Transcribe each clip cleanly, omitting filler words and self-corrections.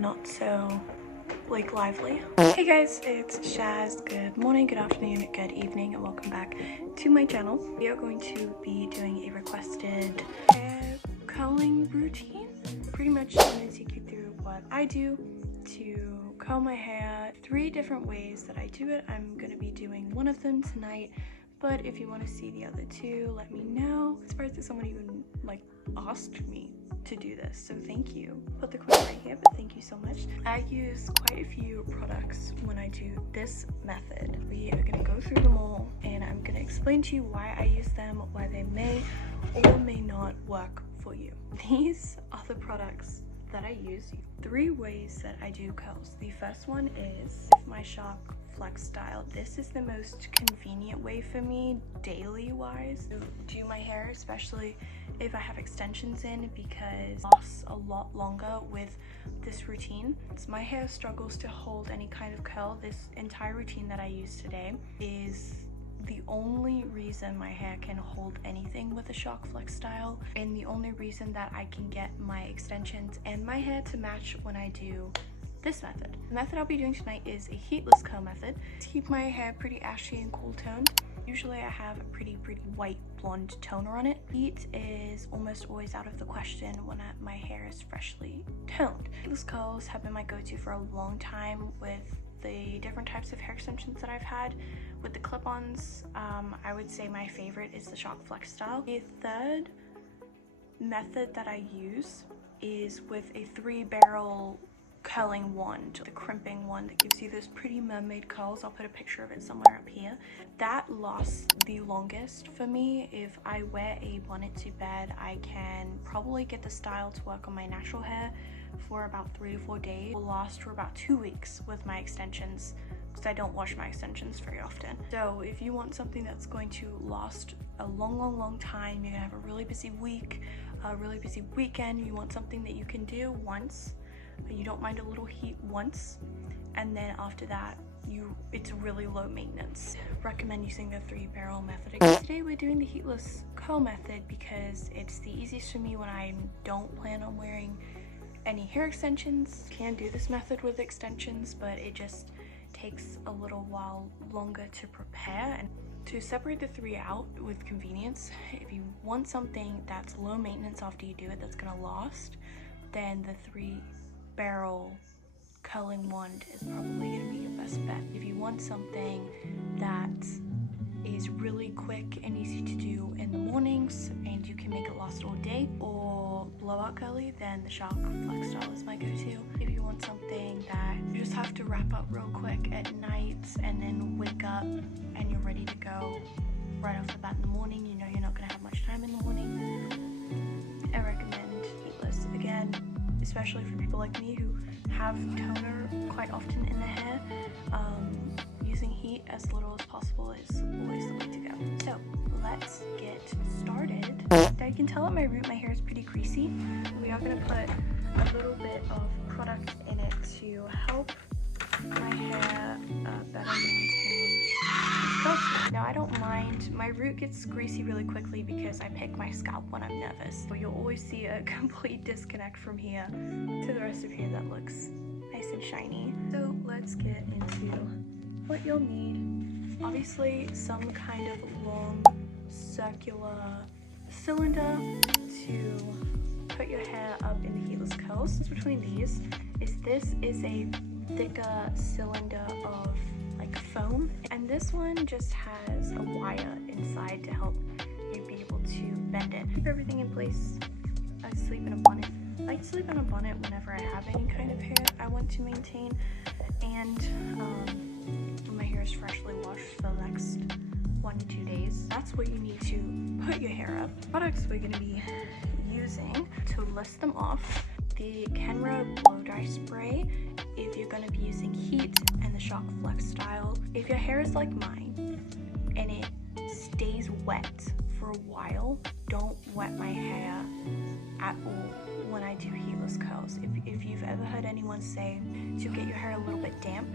not so like lively. Hey guys, it's Shaz. Good morning, good afternoon, good evening, and welcome back to my channel. We are going to be doing a requested hair curling routine. Pretty much I'm going to take you through what I do to curl my hair, 3 different ways that I do it. I'm going to be doing one of them tonight, but if you want to see the other 2, let me know. I'm surprised that someone even like asked me to do this, so thank you. Put the quote right here, but thank you so much. I use quite a few products when I do this method. We are going to go through them all and I'm going to explain to you why I use them, why they may or may not work for you. These are the products that I use. 3 ways that I do curls. The first one is my Shark FLEXSTYLE. This is the most convenient way for me daily wise to do my hair, especially if I have extensions in, because it lasts a lot longer with this routine. My hair struggles to hold any kind of curl. This entire routine that I use today is the only reason my hair can hold anything with a Shark FLEXSTYLE, and the only reason that I can get my extensions and my hair to match when I do this method. The method I'll be doing tonight is a heatless curl method to keep my hair pretty ashy and cool toned. Usually I have a pretty white blonde toner on it. Heat is almost always out of the question when my hair is freshly toned. Heatless curls have been my go-to for a long time with the different types of hair extensions that I've had. With the clip-ons, I would say my favorite is the Shark FLEXSTYLE. The third method that I use is with a 3-barrel curling wand, the crimping one that gives you those pretty mermaid curls. I'll put a picture of it somewhere up here. That lasts the longest for me. If I wear a bonnet to bed, I can probably get the style to work on my natural hair for about 3 to 4 days. It will last for about 2 weeks with my extensions, because I don't wash my extensions very often. So if you want something that's going to last a long time, you're gonna have a really busy week, a really busy weekend, you want something that you can do once, you don't mind a little heat once, and then after that it's really low maintenance. Recommend using the 3-barrel method. Today we're doing the heatless curl method because it's the easiest for me when I don't plan on wearing any hair extensions. You can do this method with extensions, but it just takes a little while longer to prepare. And to separate the 3 out with convenience, if you want something that's low maintenance after you do it, that's gonna last, then the 3-barrel curling wand is probably going to be your best bet. If you want something that is really quick and easy to do in the mornings and you can make it last all day, or blowout curly, then the Shark FLEXSTYLE is my go-to. If you want something that you just have to wrap up real quick at night and then wake up and you're ready to go right off the bat in the morning, you know you're not going to have much time in the morning, I recommend heatless. Again, especially for people like me who have toner quite often in the hair, using heat as little as possible is always the way to go. So let's get started. Now you can tell at my root my hair is pretty greasy. We are going to put a little bit of product in it to help my hair better maintain its curl speed. Now I don't mind, my root gets greasy really quickly because I pick my scalp when I'm nervous. So you'll always see a complete disconnect from here to the rest of here that looks nice and shiny. So let's get into what you'll need. Obviously some kind of long circular cylinder to put your hair up in the heatless curls. The difference between these is this is a thicker cylinder of like foam, and this one just has a wire inside to help you be able to bend it. Keep everything in place. I sleep in a bonnet. I like to sleep in a bonnet whenever I have any kind of hair I want to maintain, and when my hair is freshly washed for the next 1 to 2 days. That's what you need to put your hair up. Products we're going to be using to list them off: the Kenra blow dry spray if you're going to be using heat, and the Shark FLEXSTYLE if your hair is like mine and it stays wet for a while. Don't wet my hair at all when I do heatless curls. If you've ever heard anyone say to get your hair a little bit damp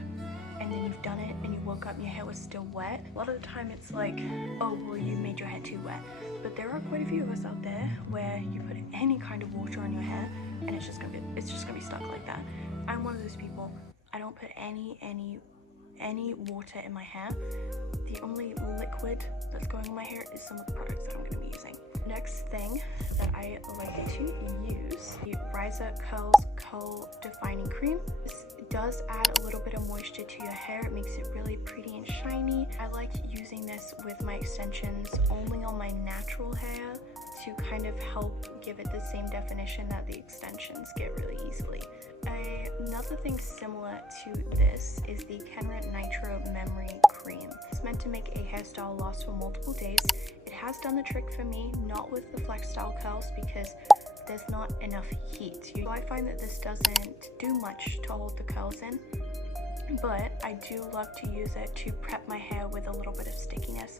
and then you've done it and you woke up and your hair was still wet, a lot of the time it's like, oh well, you made your hair too wet. But there are quite a few of us out there where you put any kind of water on your hair and it's just gonna be stuck like that. I'm one of those people. I don't put any water in my hair. The only liquid that's going on my hair is some of the products that I'm going to be using. Next thing that I like to use, the Riser Curl Defining Cream. This does add a little bit of moisture to your hair. It makes it really pretty and shiny. I like using this with my extensions only on my natural hair to kind of help give it the same definition that the extensions get really easily. Another thing similar to this is the Kenra Nitro Memory Cream. It's meant to make a hairstyle last for multiple days. It has done the trick for me, not with the FLEXSTYLE curls because there's not enough heat. So I find that this doesn't do much to hold the curls in, but I do love to use it to prep my hair with a little bit of stickiness.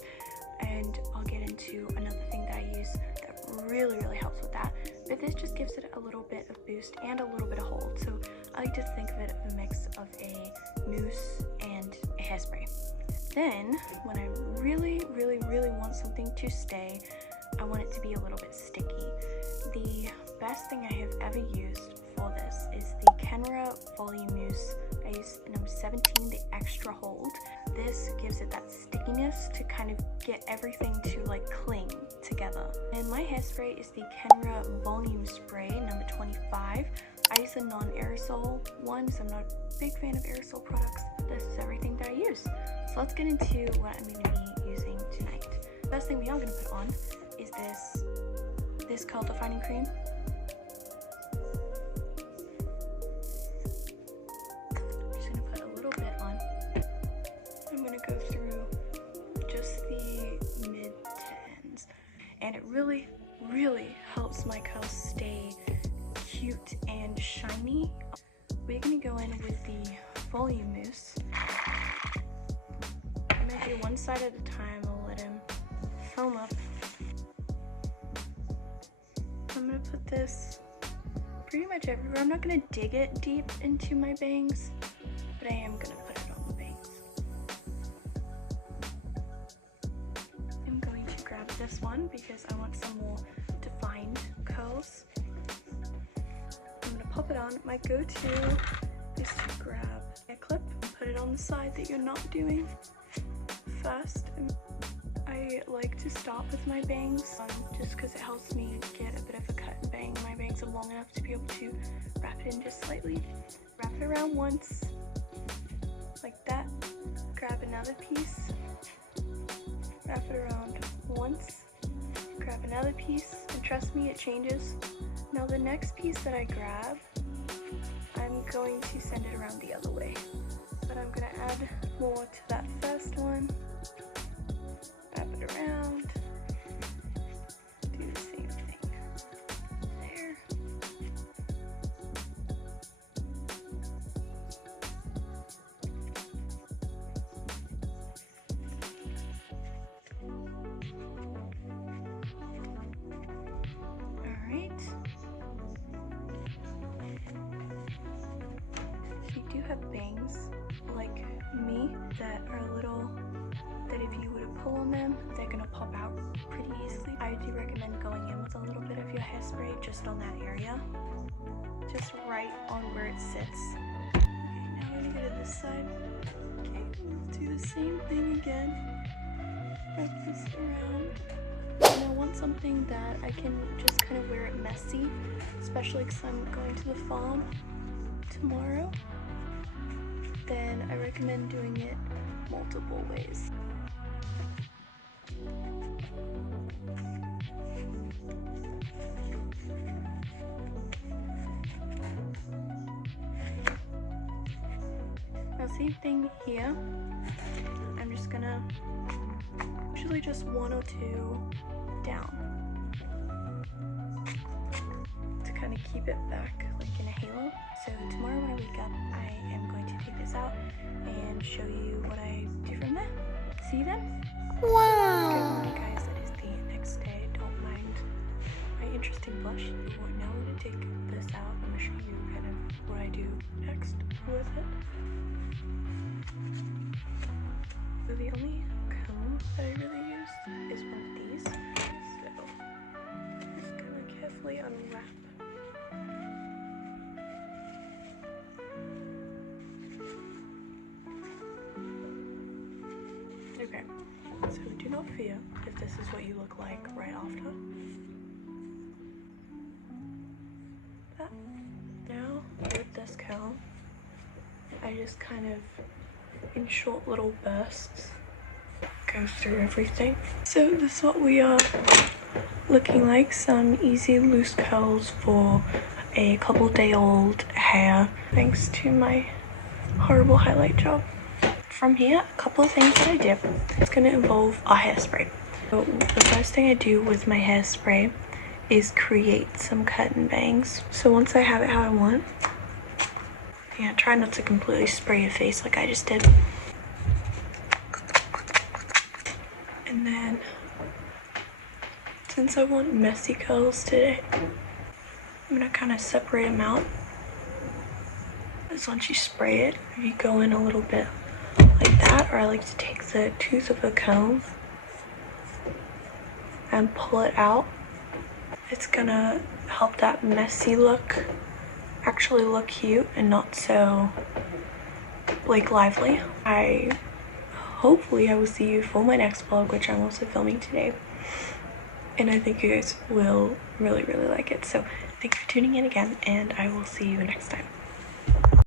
And I'll get into another thing that I use that really helps with that, but this just gives it a little bit of boost and a little bit of hold. So I like to think of it as a mix of a mousse and a hairspray. Then when I really want something to stay, I want it to be a little bit sticky. The best thing I have ever used for this is the Kenra Volume Mousse. I use number 17, the extra hold. This gives it that stickiness to kind of get everything to like cling together. And my hairspray is the Kenra Volume Spray number 25. I use a non-aerosol one, so I'm not a big fan of aerosol products. This is everything that I use. So let's get into what I'm going to be using tonight. The first thing we are going to put on is this curl defining cream. And it really helps my curls stay cute and shiny. We're gonna go in with the volume mousse. I'm gonna do one side at a time. I'll let him foam up. I'm gonna put this pretty much everywhere. I'm not gonna dig it deep into my bangs, but I am gonna put it on the bangs. I'm going to grab this one because I want some more defined curls. I'm gonna pop it on. My go-to is to grab a clip and put it on the side that you're not doing first. I like to start with my bangs just because it helps me get a bit of a cut and bang. My bangs are long enough to be able to wrap it in just slightly. Wrap it around once, like that. Grab another piece, wrap it around once, grab another piece, and trust me, it changes. Now the next piece that I grab, I'm going to send it around the other way. But I'm going to add more to that first one. Wrap it around, do the same thing there. Alright. If you do have bangs like me that are a little, that if you were to pull on them, they're gonna pop out pretty easily. I do recommend going in with a little bit of your hairspray just on that area, just right on where it sits. Okay, now we're gonna go to this side. Okay, let's do the same thing again. Wrap this around. And I want something that I can just kind of wear it messy, especially because I'm going to the farm tomorrow. Then I recommend doing it multiple ways. Now same thing here. I'm just gonna, usually just one or two down to kind of keep it back like in a halo. So tomorrow when I wake up, I am going to take this out and show you what I do from there. See you then. Wow! Good morning, guys. It is the next day. Don't mind my interesting blush. Now I'm going to take this out. I'm going to show you kind of what I do next with it. So the only comb that I really use is one of these. So I'm just going to carefully unwrap not fear if this is what you look like right after. But now with this curl, I just kind of, in short little bursts, go through everything. So this is what we are looking like, some easy loose curls for a couple-day-old hair, thanks to my horrible highlight job. From here, a couple of things that I dip. It's going to involve our hairspray. So the first thing I do with my hairspray is create some curtain bangs. So once I have it how I want, yeah, try not to completely spray your face like I just did. And then, since I want messy curls today, I'm gonna kind of separate them out. Because once you spray it, if you go in a little bit like that, or I like to take the tooth of a comb and pull it out, it's gonna help that messy look actually look cute and not so like lively. Hopefully I will see you for my next vlog, which I'm also filming today, and I think you guys will really like it. So thank you for tuning in again, and I will see you next time.